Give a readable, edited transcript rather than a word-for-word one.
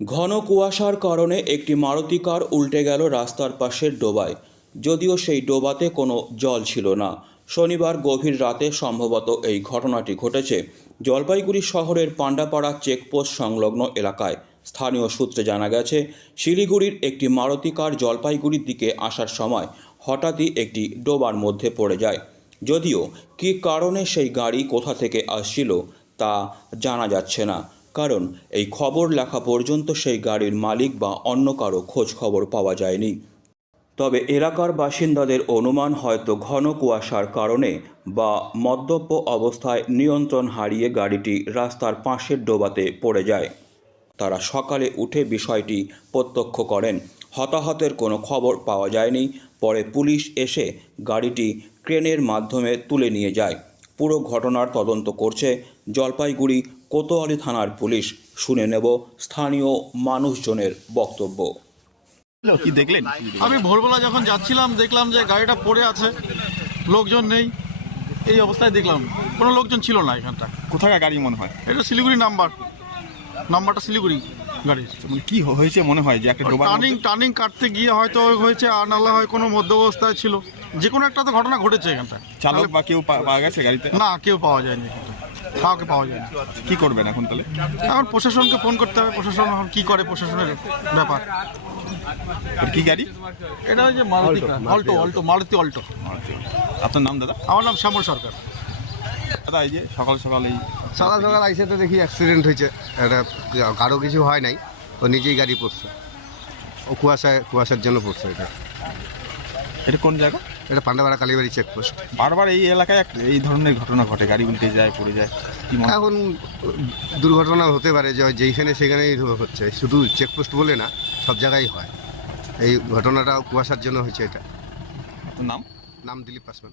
ঘন কুয়াশার কারণে একটি মারুতি কার উল্টে গেল রাস্তার পাশের ডোবায়। যদিও সেই ডোবাতে কোনো জল ছিল না। শনিবার গভীর রাতে সম্ভবত এই ঘটনাটি ঘটেছে জলপাইগুড়ি শহরের পান্ডাপাড়া চেকপোস্ট সংলগ্ন এলাকায়। স্থানীয় সূত্রে জানা গেছে, শিলিগুড়ির একটি মারুতি কার জলপাইগুড়ির দিকে আসার সময় হঠাৎই একটি ডোবার মধ্যে পড়ে যায়। যদিও কী কারণে সেই গাড়ি কোথা থেকে আসছিল তা জানা যাচ্ছে না, কারণ এই খবর লেখা পর্যন্ত সেই গাড়ির মালিক বা অন্য কারো খোঁজ খবর পাওয়া যায়নি। তবে এলাকার বাসিন্দাদের অনুমান, হয়তো ঘন কুয়াশার কারণে বা মদ্যপ অবস্থায় নিয়ন্ত্রণ হারিয়ে গাড়িটি রাস্তার পাশের ডোবাতে পড়ে যায়। তারা সকালে উঠে বিষয়টি প্রত্যক্ষ করেন। হতাহতের কোনো খবর পাওয়া যায়নি। পরে পুলিশ এসে গাড়িটি ক্রেনের মাধ্যমে তুলে নিয়ে যায়। পুরো ঘটনার তদন্ত করছে জলপাইগুড়ি কোতোয়ালি থানার পুলিশ। শুনে নেব স্থানীয় মানুষজনের বক্তব্য। কি দেখলেন? আমি ভোরবেলা যখন যাচ্ছিলাম দেখলাম যে গাড়িটা পড়ে আছে, লোকজন নেই। এই অবস্থায় দেখলাম কোনো লোকজন ছিল না এখানটা। কোথাকার গাড়ি মনে হয়? এটা শিলিগুড়ি নাম্বারটা শিলিগুড়ি গাড়ির। মানে কি হয়েছে মনে হয় যে একটা ডোবার টার্নিং কাটতে গিয়ে হয়তো হয়েছে, আর নাহলে হয় কোনো মধ্য অবস্থায় ছিল। যে কোনো একটা তো ঘটনা ঘটেছে এখানটা। চালক বা কেউ পাওয়া গেছে গাড়িতে? না, কেউ পাওয়া যায়নি, কাউকে পাওয়া যায়নি। কি করবেন এখন তাহলে? এখন প্রশাসনকে ফোন করতে হবে। প্রশাসন এখন কি করে, প্রশাসনের ব্যাপার। কি গাড়ি এটা ওই যে মারুতি অল্টো। আপনার নাম দাদা? আমার নাম শ্যামল সরকার। দাদা, এই যে সকাল সকাল আইসে তো দেখি অ্যাক্সিডেন্ট হয়েছে। এটা কারো কিছু হয় নাই, ও নিজেই গাড়ি পড়ছে। ও কুয়াশার জন্য পড়ছে। এটা কোন জায়গা? এটা পান্ডাপাড়া কালীবাড়ি চেকপোস্ট। বারবার এই এলাকায় এই ধরনের ঘটনা ঘটে, গাড়ি উল্টে যায়, পড়ে যায়। কি মনে এখন দুর্ঘটনা হতে পারে, যেইখানে সেখানেই হচ্ছে, শুধু চেকপোস্ট বলে না, সব জায়গায় হয়। এই ঘটনাটা কুয়াশার জন্য হয়েছে। এটা আপনার নাম? নাম দিলীপ পাসওয়ান।